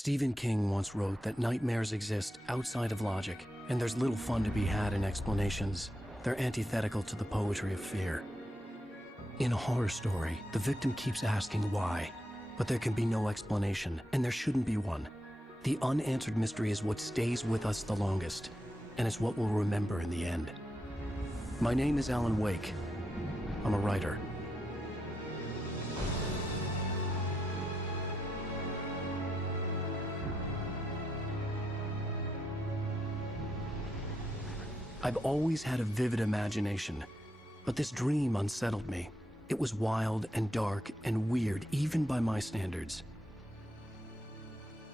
Stephen King once wrote that nightmares exist outside of logic, and there's little fun to be had in explanations. They're antithetical to the poetry of fear. In a horror story, the victim keeps asking why, but there can be no explanation, and there shouldn't be one. The unanswered mystery is what stays with us the longest, and it's what we'll remember in the end. My name is Alan Wake. I'm a writer. I've always had a vivid imagination, but this dream unsettled me. It was wild and dark and weird, even by my standards.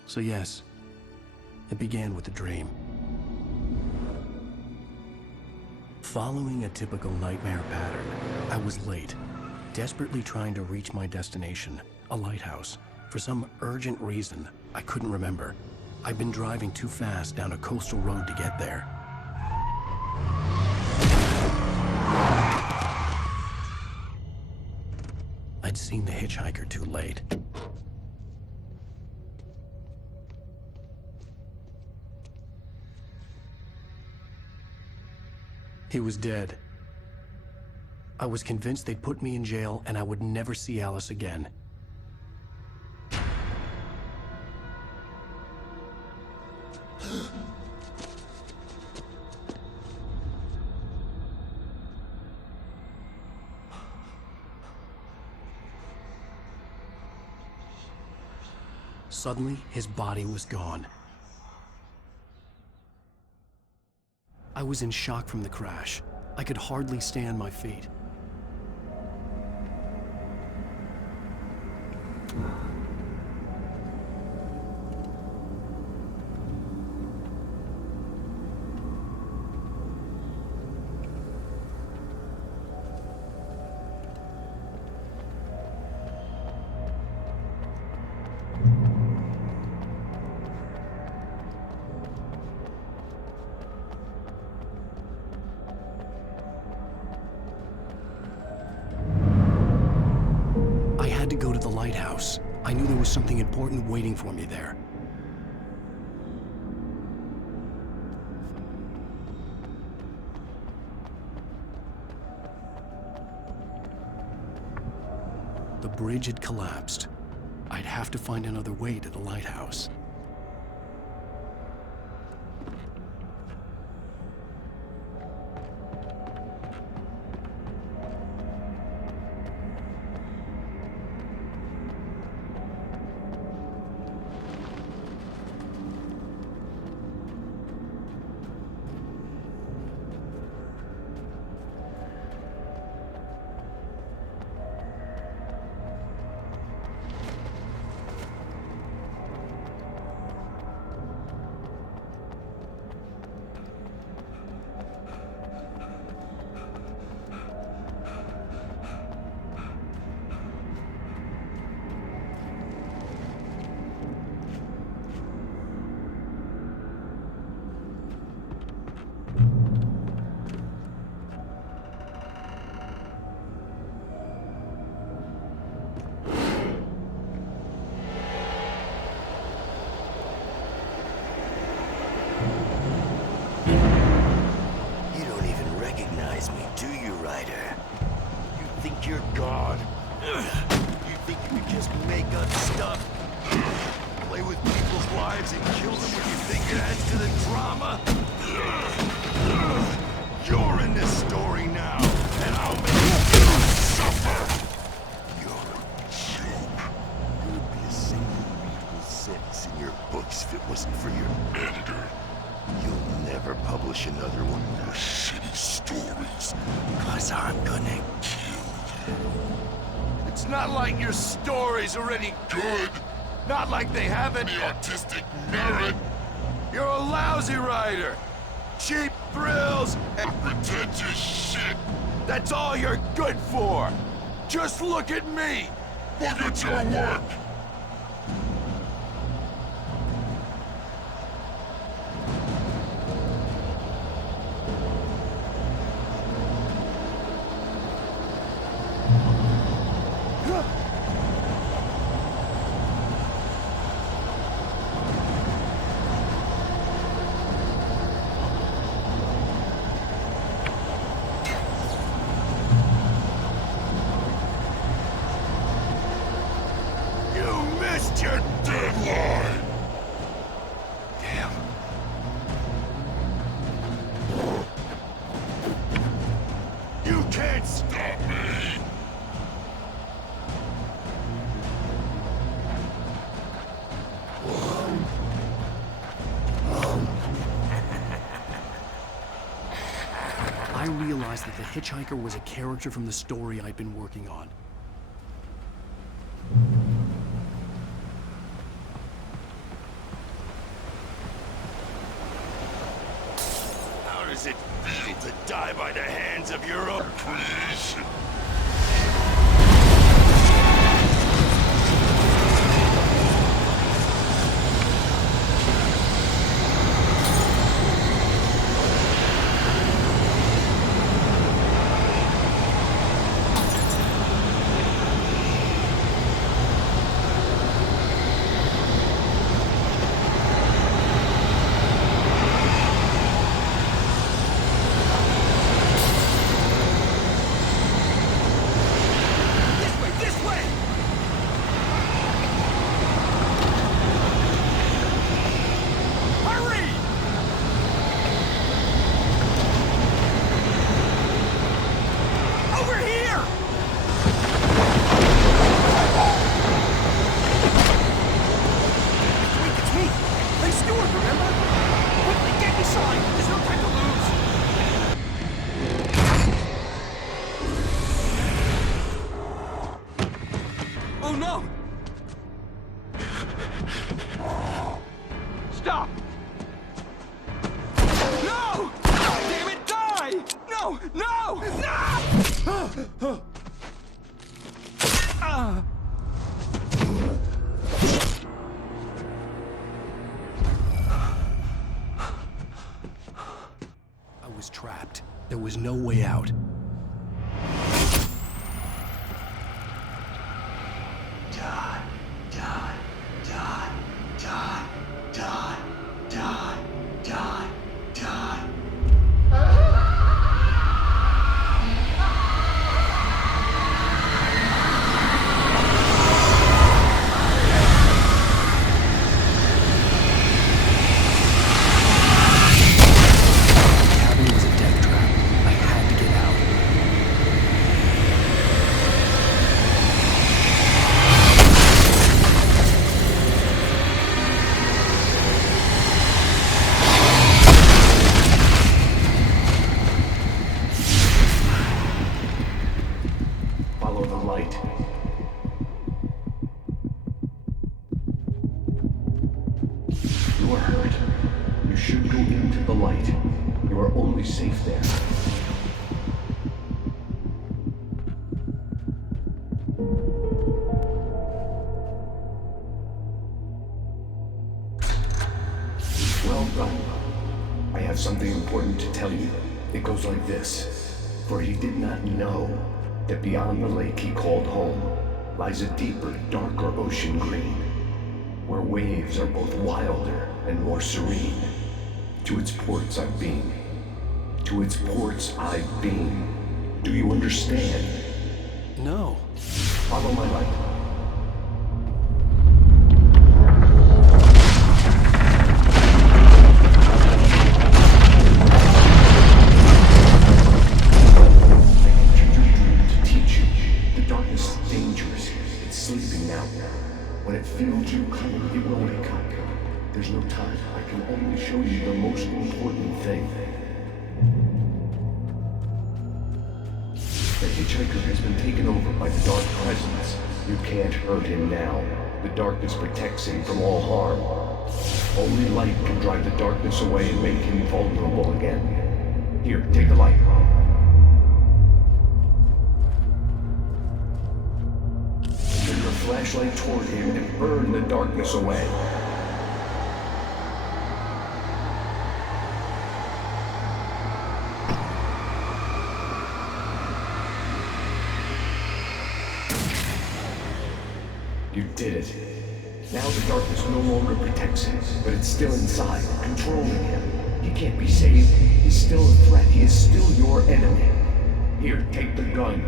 So yes, it began with a dream. Following a typical nightmare pattern, I was late, desperately trying to reach my destination, a lighthouse. For some urgent reason, I couldn't remember. I'd been driving too fast down a coastal road to get there. I'd seen the hitchhiker too late. He was dead. I was convinced they'd put me in jail and I would never see Alice again. Suddenly, his body was gone. I was in shock from the crash. I could hardly stay on my feet. I had to go to the lighthouse. I knew there was something important waiting for me there. The bridge had collapsed. I'd have to find another way to the lighthouse. You're God. You think you can just make up stuff? Play with people's lives and kill them when you think it adds to the drama? You're in this story now, and I'll make you suffer! You're a joke. There would be a single readable sentence in your books if it wasn't for your editor. You'll never publish another one of your shitty stories, 'cause I'm gonna kill you. It's not like your story's already good. Not like they haven't the artistic merit. You're a lousy writer. Cheap thrills and pretentious shit. That's all you're good for. Just look at me. Look at your work. missed your deadline! Damn. You can't stop me! I realized that the hitchhiker was a character from the story I'd been working on. How does it feel to die by the hands of your own creation? Oh no! Stop! No! Damn it, die! No! No! No! I was trapped. There was no way out. Die, die, die, die, die, die, die, die. The cabin was a death trap. I had to get out. Follow the light. You are hurt. You should go into the light. You are only safe there. Well done. I have something important to tell you. It goes like this. For he did not know that beyond the lake he called home lies a deeper, darker ocean green, where waves are both wilder and more serene. To its ports I've been. To its ports I've been. Do you understand? No. Follow my light. When it feels you coming, it will wake up. There's no time. I can only show you the most important thing. The hitchhiker has been taken over by the dark presence. You can't hurt him now. The darkness protects him from all harm. Only light can drive the darkness away and make him vulnerable again. Here, take the light. Turn your flashlight toward him and burn the darkness away. You did it. Now the darkness no longer protects him, but it's still inside, controlling him. He can't be saved. He's still a threat. He is still your enemy. Here, take the gun.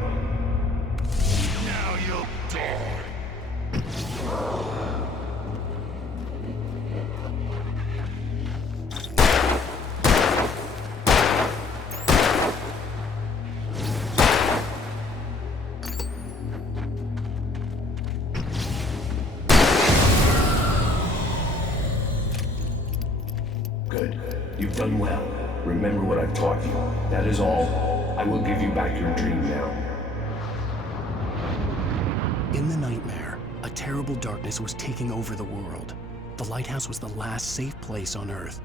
Now you'll die. You've done well. Remember what I've taught you. That is all. I will give you back your dream now. In the nightmare, a terrible darkness was taking over the world. The lighthouse was the last safe place on Earth.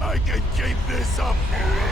I can keep this up forever!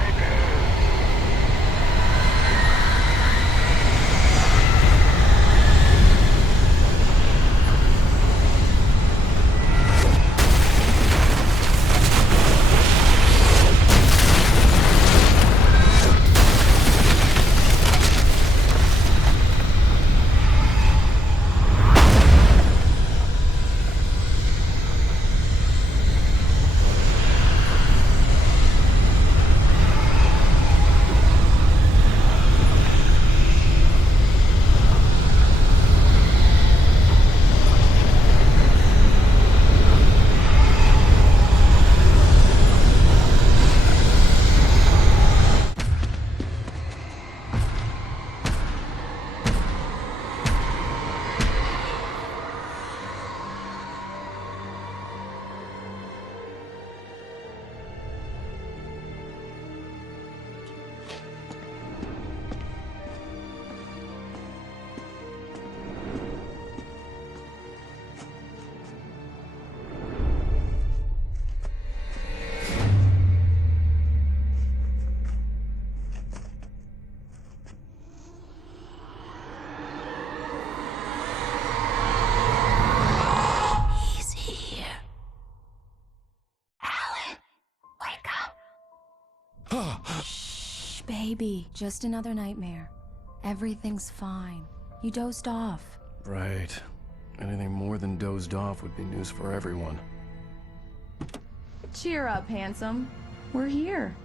Shh, baby. Just another nightmare. Everything's fine. You dozed off. Right. Anything more than dozed off would be news for everyone. Cheer up, handsome. We're here.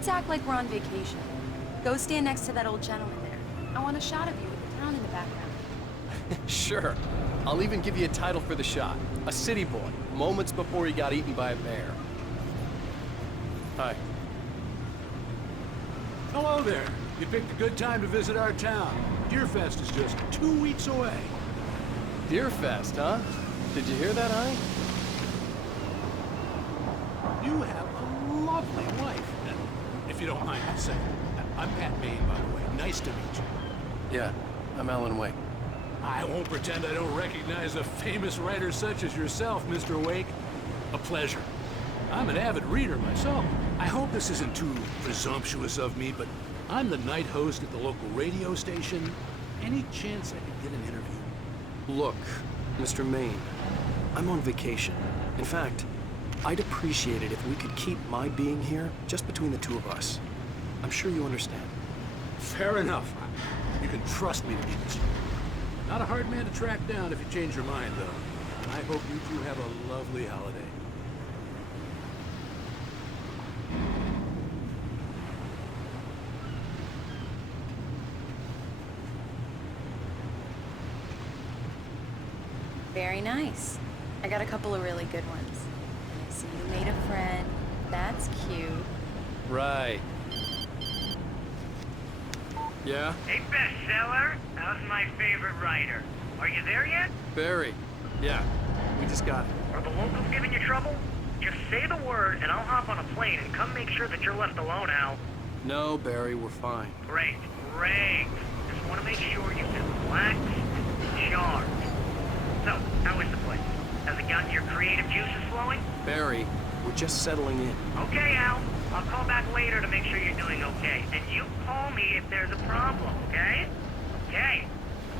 Let's act like we're on vacation. Go stand next to that old gentleman there. I want a shot of you with the town in the background. Sure. I'll even give you a title for the shot. A city boy, moments before he got eaten by a bear. Hi. Hello there. You picked a good time to visit our town. Deerfest is just 2 weeks away. Deerfest, huh? Did you hear that, Hi? You have a lovely wife. And if you don't mind me saying, I'm Pat Maine, by the way. Nice to meet you. Yeah, I'm Alan Wake. I won't pretend I don't recognize a famous writer such as yourself, Mr. Wake. A pleasure. I'm an avid reader myself. I hope this isn't too presumptuous of me, but I'm the night host at the local radio station. Any chance I could get an interview? Look, Mr. Maine, I'm on vacation. In fact, I'd appreciate it if we could keep my being here just between the two of us. I'm sure you understand. Fair enough. You can trust me to be this. Not a hard man to track down if you change your mind, though. I hope you two have a lovely holiday. Very nice. I got a couple of really good ones. I see you made a friend. That's cute. Right. Yeah? Hey, bestseller. How's my favorite writer? Are you there yet? Barry. Yeah, we just got it. Are the locals giving you trouble? Just say the word, and I'll hop on a plane and come make sure that you're left alone, Al. No, Barry, we're fine. Great, great. Just want to make sure you feel relaxed and charged. So, how is the place? Has it gotten your creative juices flowing? Barry, we're just settling in. Okay, Al. I'll call back later to make sure you're doing okay. And you call me if there's a problem, okay? Okay.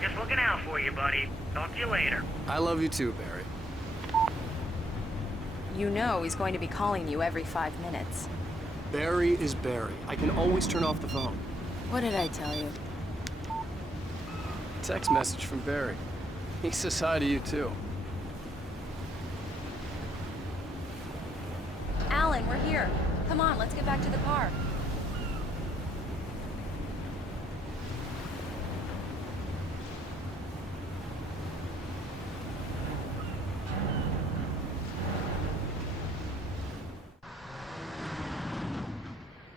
Just looking out for you, buddy. Talk to you later. I love you too, Barry. You know he's going to be calling you every 5 minutes. Barry is Barry. I can always turn off the phone. What did I tell you? Text message from Barry. He says hi to you too. Alan, we're here. Come on, let's get back to the car.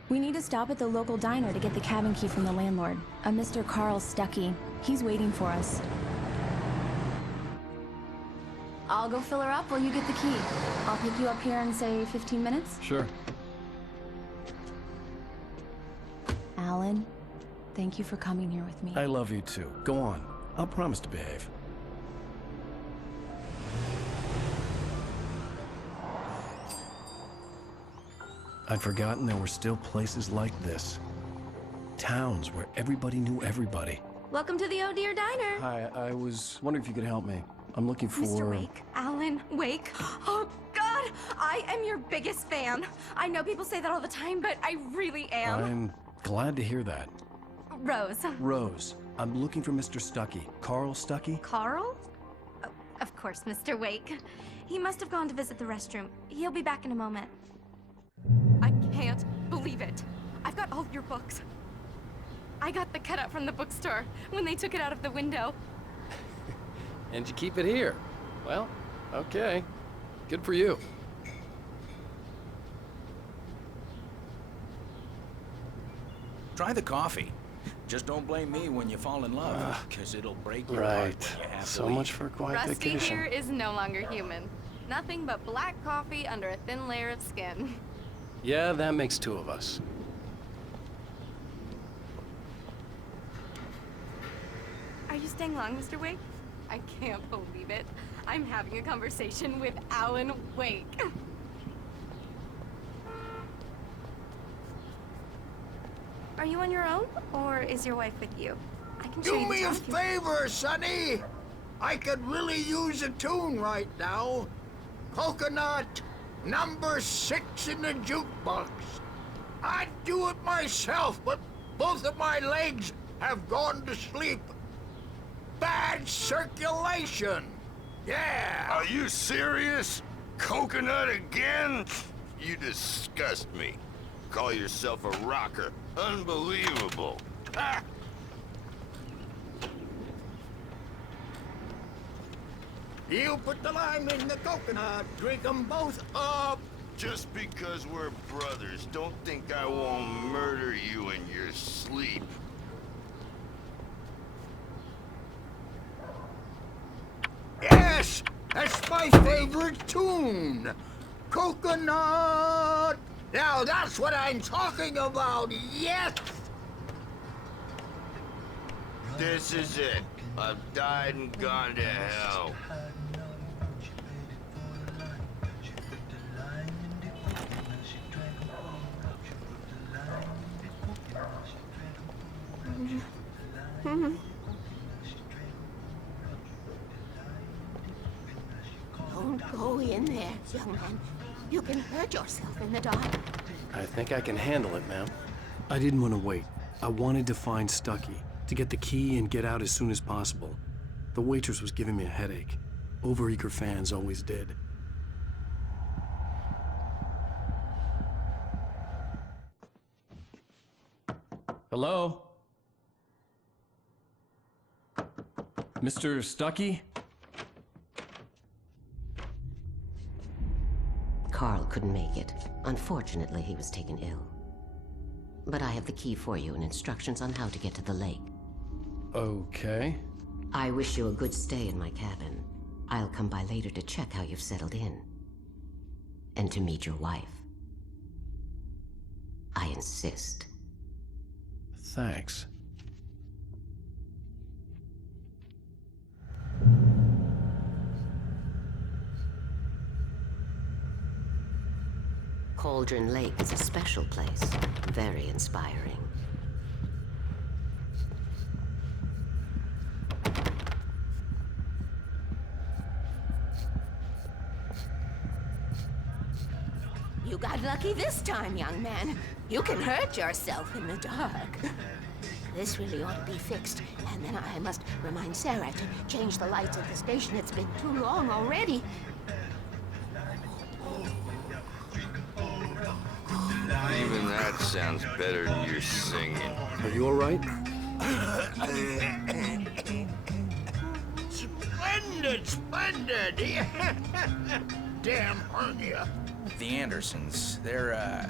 We need to stop at the local diner to get the cabin key from the landlord, a Mr. Carl Stuckey. He's waiting for us. I'll go fill her up while you get the key. I'll pick you up here in, say, 15 minutes? Sure. Alan, thank you for coming here with me. I love you too. Go on. I'll promise to behave. I'd forgotten there were still places like this. Towns where everybody knew everybody. Welcome to the Oh Dear Diner. Hi, I was wondering if you could help me. I'm looking for... Mr. Wake, Alan Wake. Oh, God, I am your biggest fan. I know people say that all the time, but I really am. I'm glad to hear that. Rose. Rose, I'm looking for Mr. Stuckey. Carl Stuckey? Carl? Oh, of course, Mr. Wake. He must have gone to visit the restroom. He'll be back in a moment. I can't believe it. I've got all your books. I got the cutout from the bookstore when they took it out of the window. And you keep it here. Well, okay. Good for you. Try the coffee. Just don't blame me when you fall in love, because it'll break your heart Right. when you have to So leave. much for a quiet Rusty vacation. here is no longer human. Nothing but black coffee under a thin layer of skin. Yeah, that makes two of us. Are you staying long, Mr. Wake? I can't believe it. I'm having a conversation with Alan Wake. Are you on your own, or is your wife with you? I can show Do you me the a town if you- favor, Sonny. I could really use a tune right now. Coconut, number 6 in the jukebox. I'd do it myself, but both of my legs have gone to sleep. Bad circulation. Yeah. Are you serious? Coconut again? You disgust me. call yourself a rocker. Unbelievable. Ha! You put the lime in the coconut, drink them both up. Just because we're brothers, don't think I won't murder you in your sleep. Yes, that's my favorite tune. Coconut. Now that's what I'm talking about, yes. This is it. I've died and gone to hell. Don't go in there, young man. You can hurt yourself in the dark. I think I can handle it, ma'am. I didn't want to wait. I wanted to find Stucky, to get the key and get out as soon as possible. The waitress was giving me a headache. Overeager fans always did. Hello? Mr. Stucky? Carl couldn't make it. Unfortunately, he was taken ill. But I have the key for you and instructions on how to get to the lake. Okay. I wish you a good stay in my cabin. I'll come by later to check how you've settled in. And to meet your wife. I insist. Thanks. Cauldron Lake is a special place. Very inspiring. You got lucky this time, young man. You can hurt yourself in the dark. This really ought to be fixed. And then I must remind Sarah to change the lights at the station. It's been too long already. Even that sounds better than your singing. Are you all right? Splendid, splendid. Damn hernia. The Andersons, they're,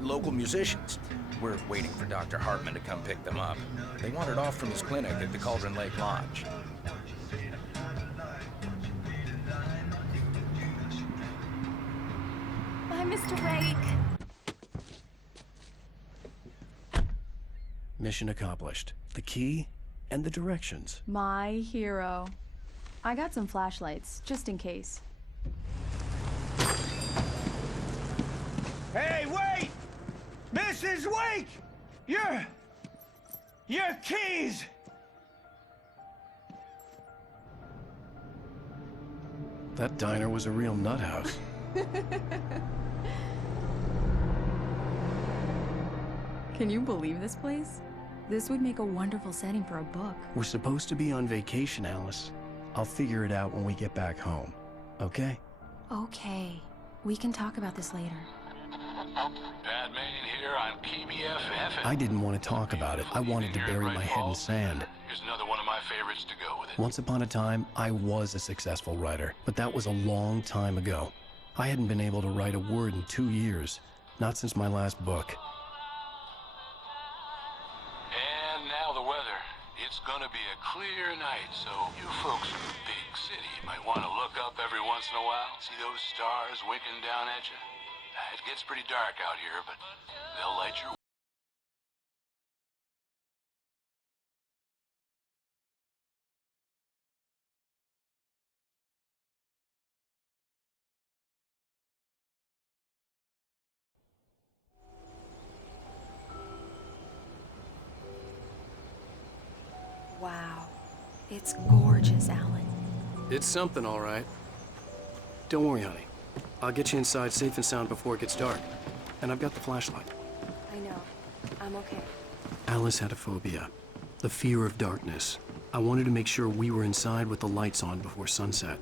local musicians. We're waiting for Dr. Hartman to come pick them up. They wandered off from his clinic at the Cauldron Lake Lodge. Bye, Mr. Wake. Mission accomplished. The key and the directions. My hero. I got some flashlights, just in case. Hey, wait! Mrs. Wake! Your keys! That diner was a real nut house. Can you believe this place? This would make a wonderful setting for a book. We're supposed to be on vacation, Alice. I'll figure it out when we get back home. Okay? Okay. We can talk about this later. Bad man here on KBFF. I didn't want to talk about it. I wanted to bury my head in sand. Here's another one of my favorites to go with it. Once upon a time, I was a successful writer, but that was a long time ago. I hadn't been able to write a word in 2 years, not since my last book. And now the weather. It's gonna be a clear night, so you folks in the big city might want to look up every once in a while. See those stars winking down at you? It gets pretty dark out here, but they'll light your... Wow. It's gorgeous, Alan. It's something, all right. Don't worry, honey. I'll get you inside safe and sound before it gets dark. And I've got the flashlight. I know. I'm okay. Alice had a phobia. The fear of darkness. I wanted to make sure we were inside with the lights on before sunset.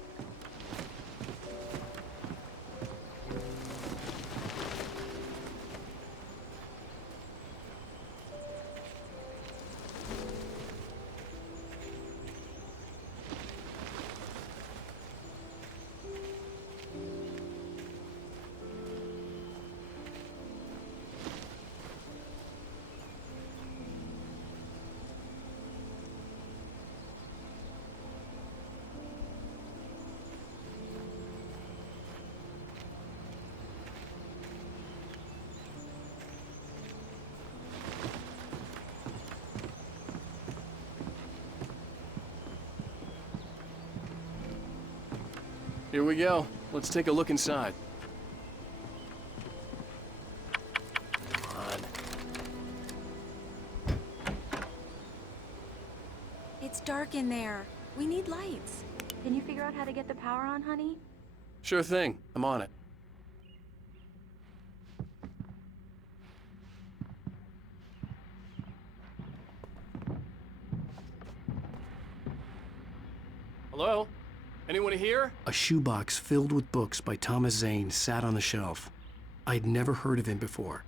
Here we go. Let's take a look inside. Come on. It's dark in there. We need lights. Can you figure out how to get the power on, honey? Sure thing. I'm on it. Hello? Anyone here? A shoebox filled with books by Thomas Zane sat on the shelf. I'd never heard of him before.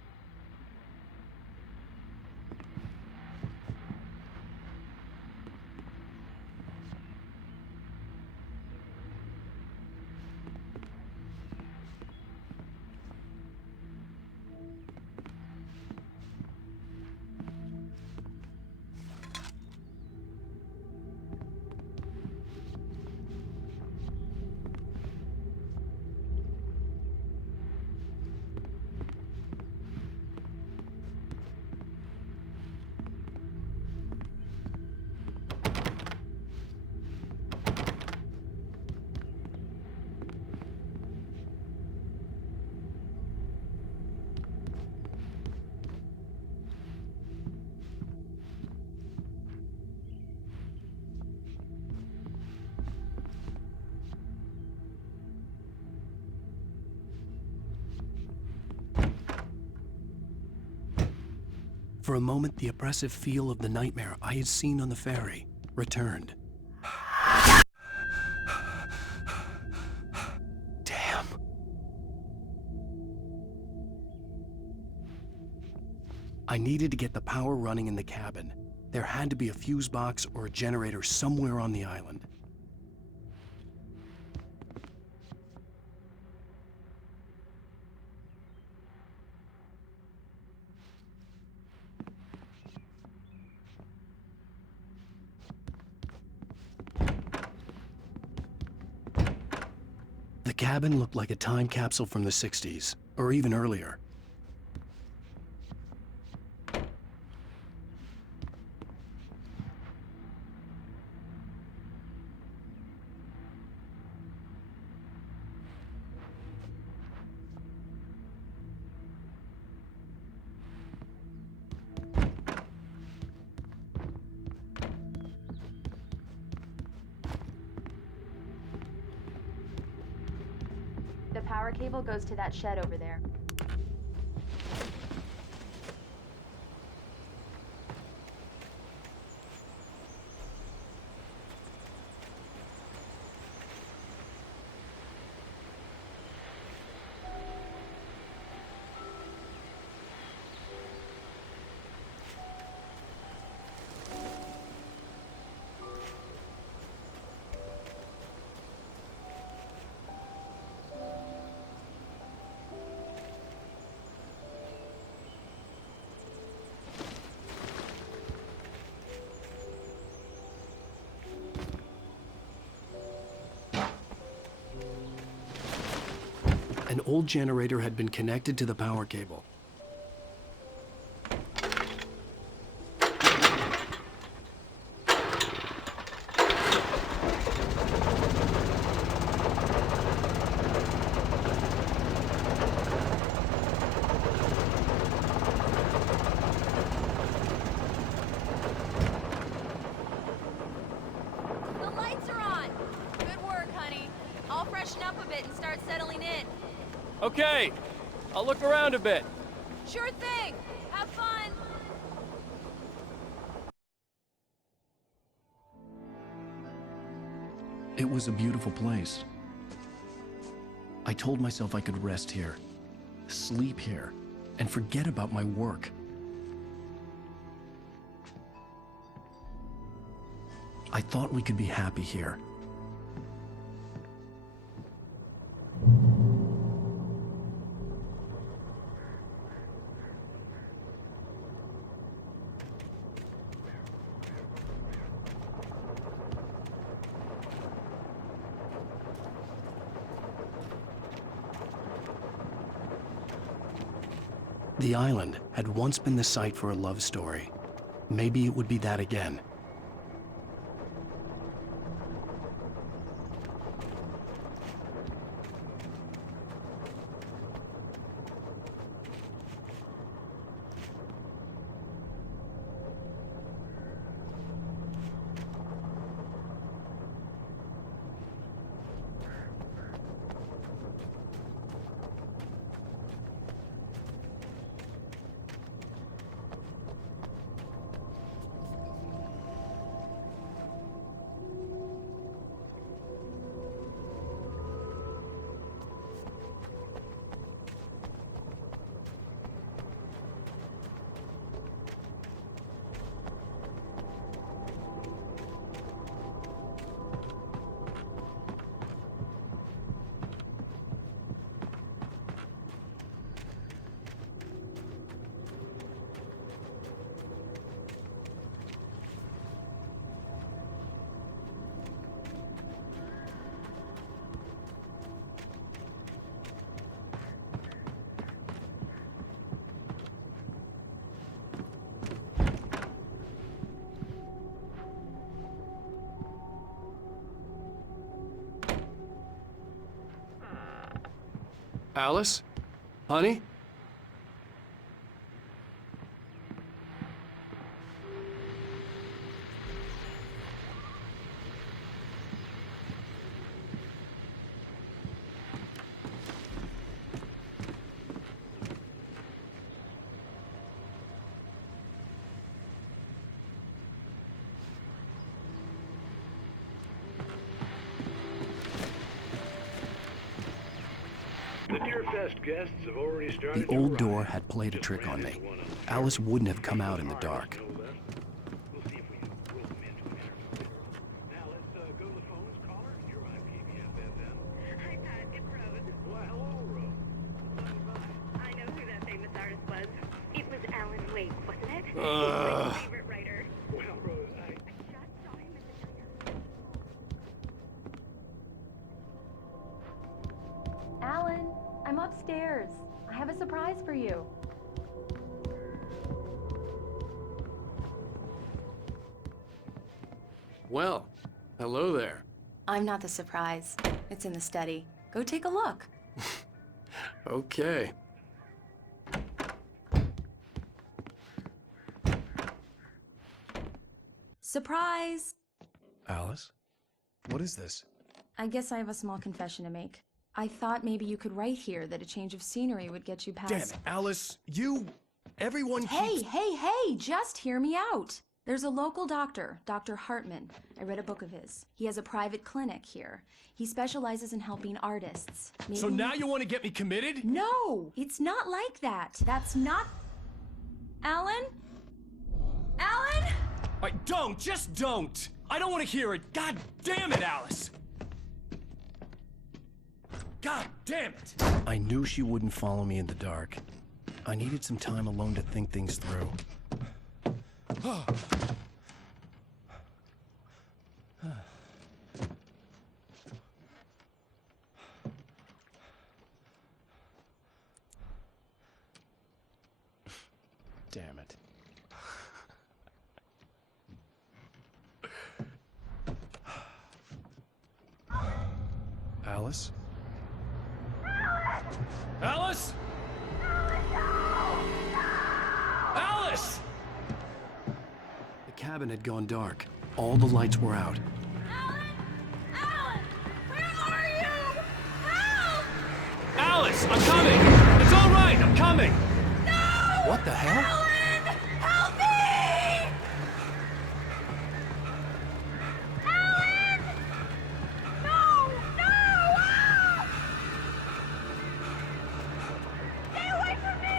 For a moment, the oppressive feel of the nightmare I had seen on the ferry returned. Damn. I needed to get the power running in the cabin. There had to be a fuse box or a generator somewhere on the island. The cabin looked like a time capsule from the 60s, or even earlier. The power cable goes to that shed over there. An old generator had been connected to the power cable. The lights are on! Good work, honey. I'll freshen up a bit and start settling in. Okay, I'll look around a bit. Sure thing! Have fun! It was a beautiful place. I told myself I could rest here, sleep here, and forget about my work. I thought we could be happy here. The island had once been the site for a love story. Maybe it would be that again. Alice? Honey? The old door had played a trick on me. Alice wouldn't have come out in the dark. I know who that famous artist was. It was Alan Wake, wasn't it? He's my favorite writer. Well, Rose, I just saw him in the diner. Alan, I'm upstairs. I have a surprise for you. Well, hello there. I'm not the surprise. It's in the study. Go take a look. Okay. Surprise! Alice? What is this? I guess I have a small confession to make. I thought maybe you could write here that a change of scenery would get you past... Damn it, Alice, everyone Hey, just hear me out. There's a local doctor, Dr. Hartman. I read a book of his. He has a private clinic here. He specializes in helping artists. Maybe... So now you want to get me committed? No, it's not like that. That's not... Alan? Alan? Just don't! I don't want to hear it! God damn it, Alice! God damn it! I knew she wouldn't follow me in the dark. I needed some time alone to think things through. Damn it. Alice? Alice? Alice! The cabin had gone dark. All the lights were out. Alan! Where are you? Help! Alice, I'm coming! It's all right, I'm coming! No! What the hell? Alan! Help me! Alan! No! No! Ah! Stay away from me!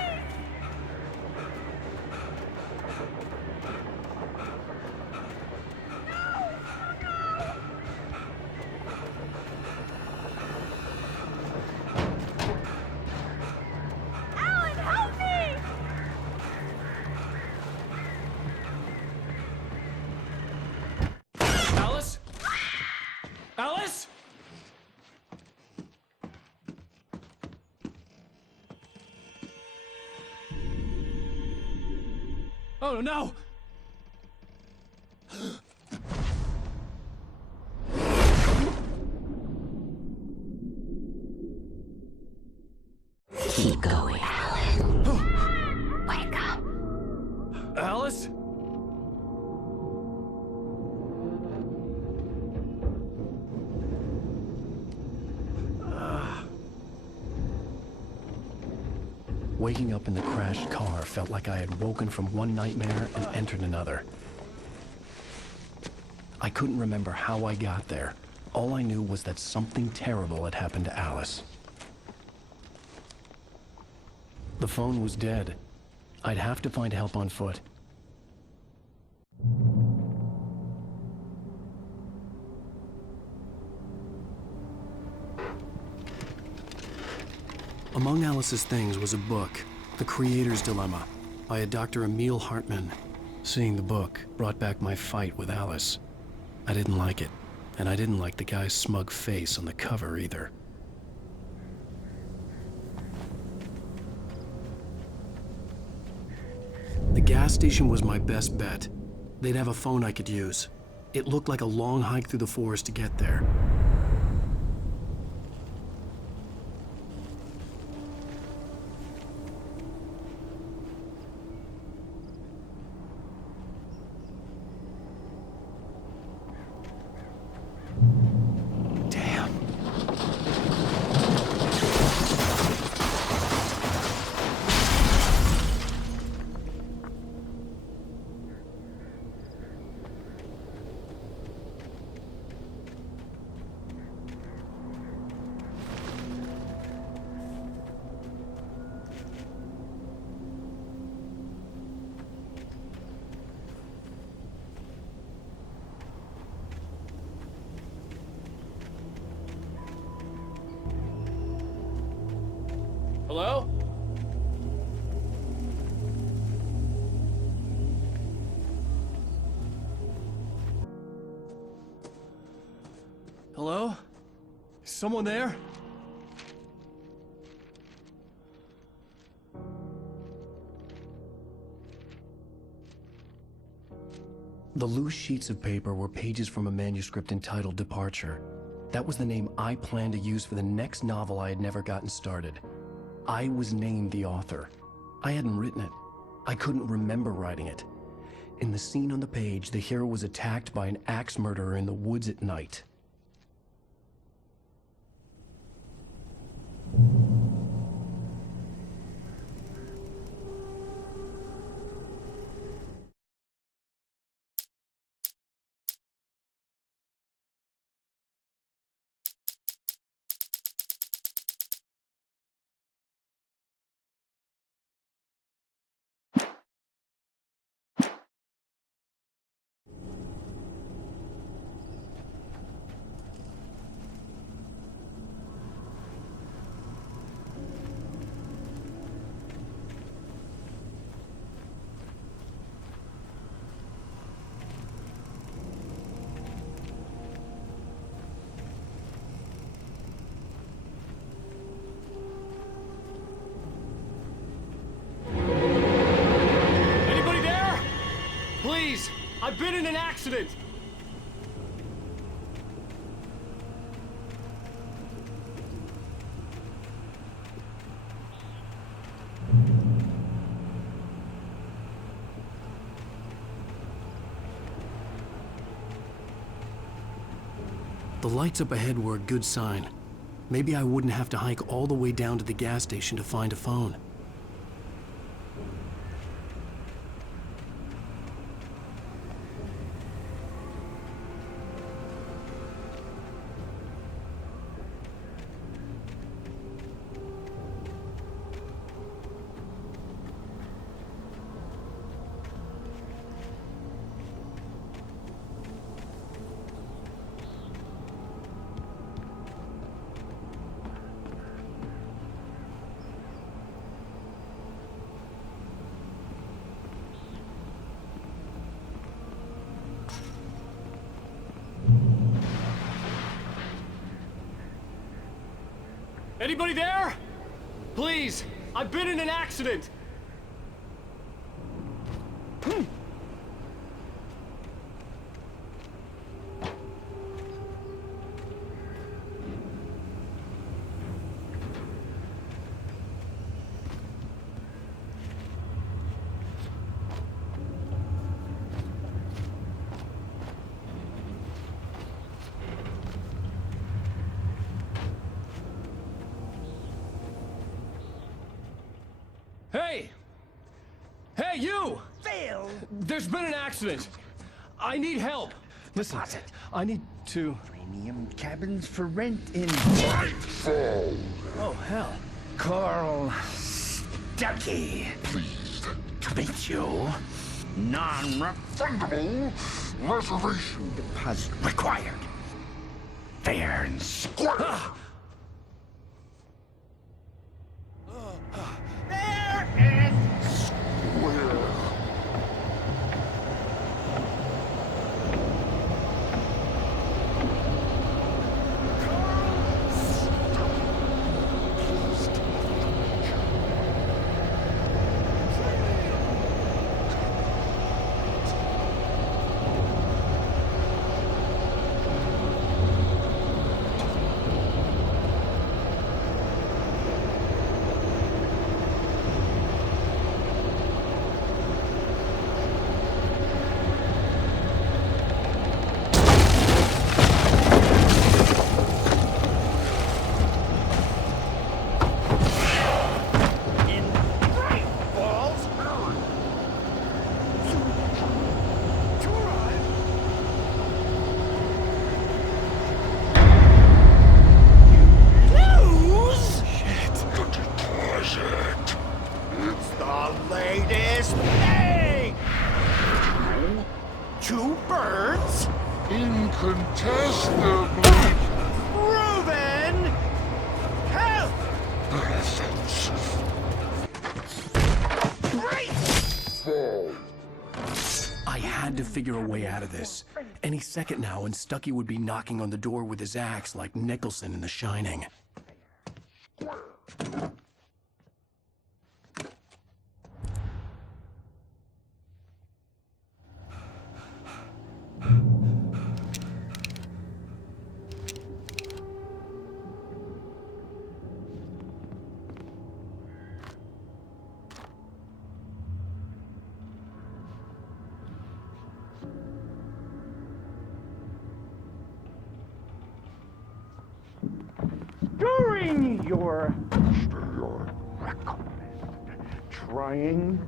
Alan, help me! Alice? Alice? Oh no! Keep going, Alan. Wake up. Alice? Waking up in the crashed car felt like I had woken from one nightmare and entered another. I couldn't remember how I got there. All I knew was that something terrible had happened to Alice. The phone was dead. I'd have to find help on foot. Among Alice's things was a book, The Creator's Dilemma, by a Dr. Emil Hartman. Seeing the book brought back my fight with Alice. I didn't like it, and I didn't like the guy's smug face on the cover either. The gas station was my best bet. They'd have a phone I could use. It looked like a long hike through the forest to get there. Hello? Is someone there? The loose sheets of paper were pages from a manuscript entitled Departure. That was the name I planned to use for the next novel I had never gotten started. I was named the author. I hadn't written it. I couldn't remember writing it. In the scene on the page, the hero was attacked by an axe murderer in the woods at night. Please! I've been in an accident! The lights up ahead were a good sign. Maybe I wouldn't have to hike all the way down to the gas station to find a phone. Anybody there? Please! I've been in an accident! Hey! Hey, you! Phil! There's been an accident! I need help! Listen, I need to... Premium cabins for rent in... Oh, hell. Carl Stuckey. Pleased To meet you. Non-refundable reservation deposit required. Fair and square. Fair and square. Two birds? Incontestably Proven! Help! presence. Great! Fall. I had had to figure a way out of this. Any second now, and Stucky would be knocking on the door with his axe like Nicholson in The Shining. During your trying,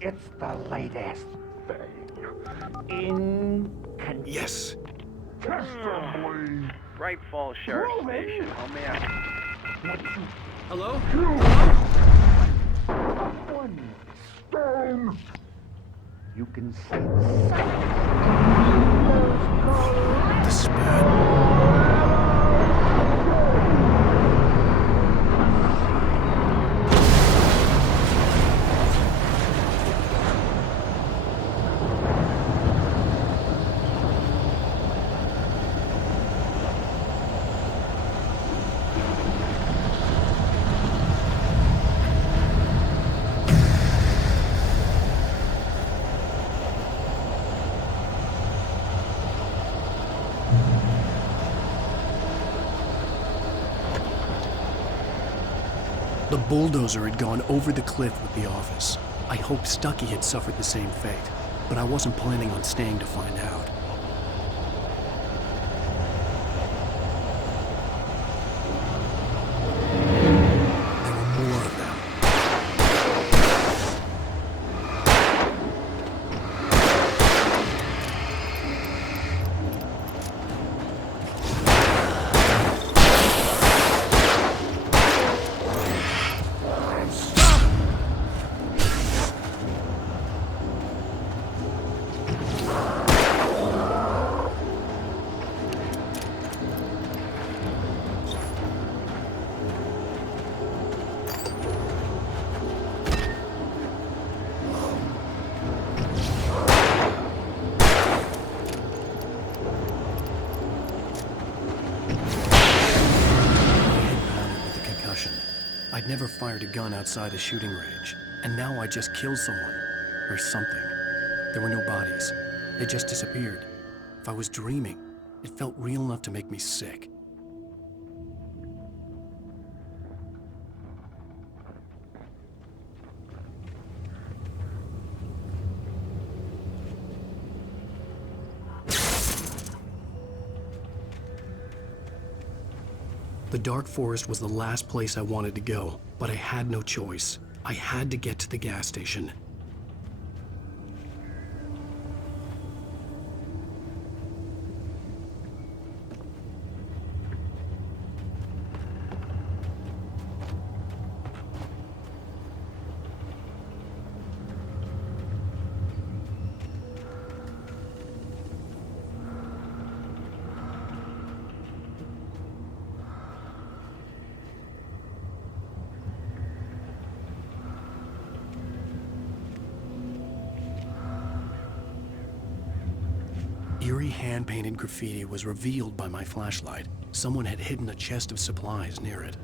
it's the latest thing in Yes. testably Bright Falls Sheriff Station. How may I? Hello? one stone. You can see the sound. This is bad. The bulldozer had gone over the cliff with the office. I hoped Stucky had suffered the same fate, but I wasn't planning on staying to find out. There were more of them. I'd never fired a gun outside a shooting range, and now I just killed someone. Or something. There were no bodies. They just disappeared. If I was dreaming, it felt real enough to make me sick. The dark forest was the last place I wanted to go, but I had no choice. I had to get to the gas station. Eerie hand-painted graffiti was revealed by my flashlight. Someone had hidden a chest of supplies near it.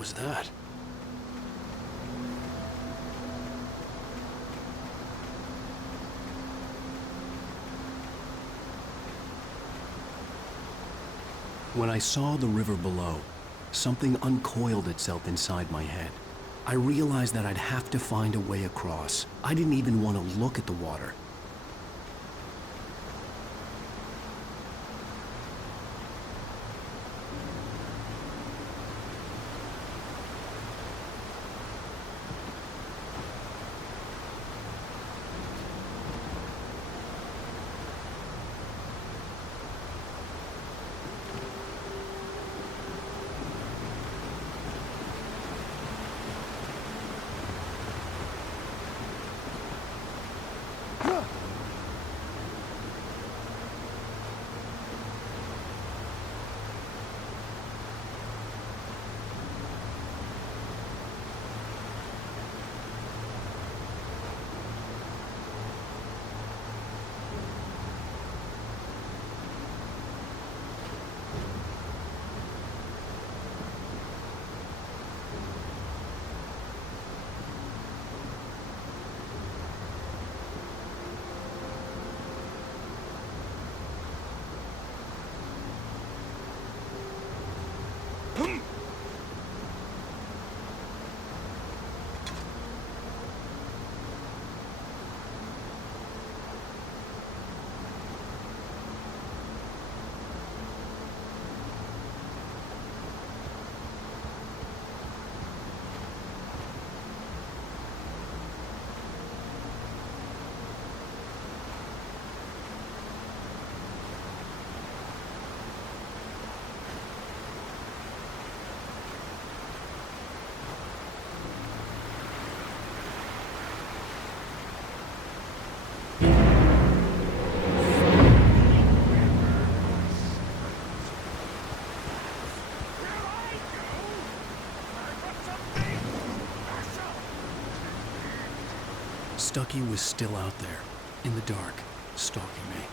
was that? When I saw the river below, something uncoiled itself inside my head. I realized that I'd have to find a way across. I didn't even want to look at the water. Stucky was still out there, in the dark, stalking me.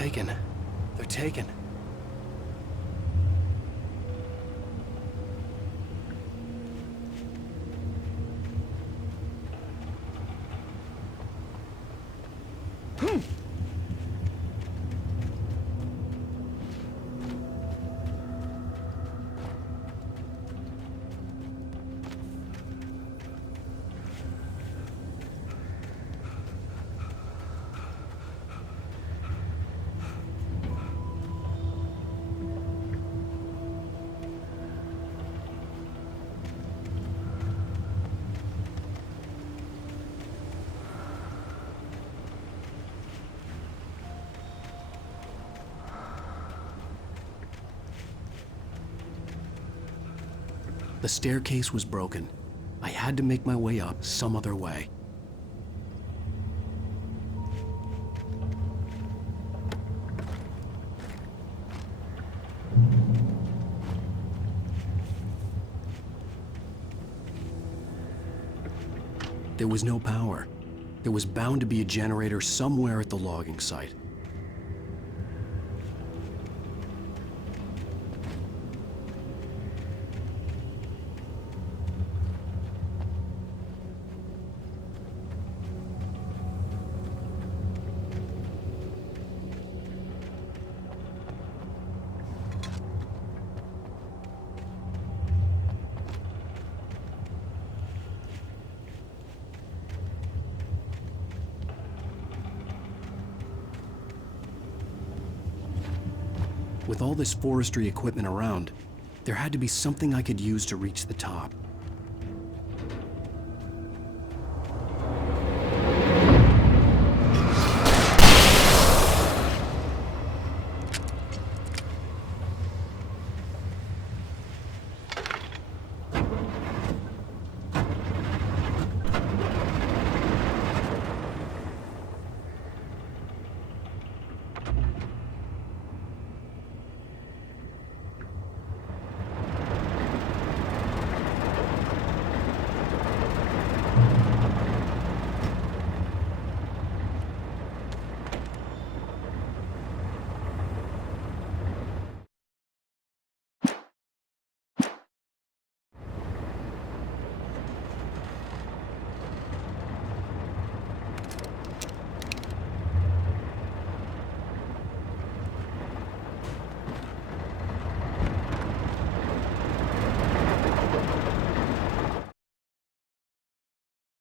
taken. They're taken. The staircase was broken. I had to make my way up some other way. There was no power. There was bound to be a generator somewhere at the logging site. With all this forestry equipment around, there had to be something I could use to reach the top.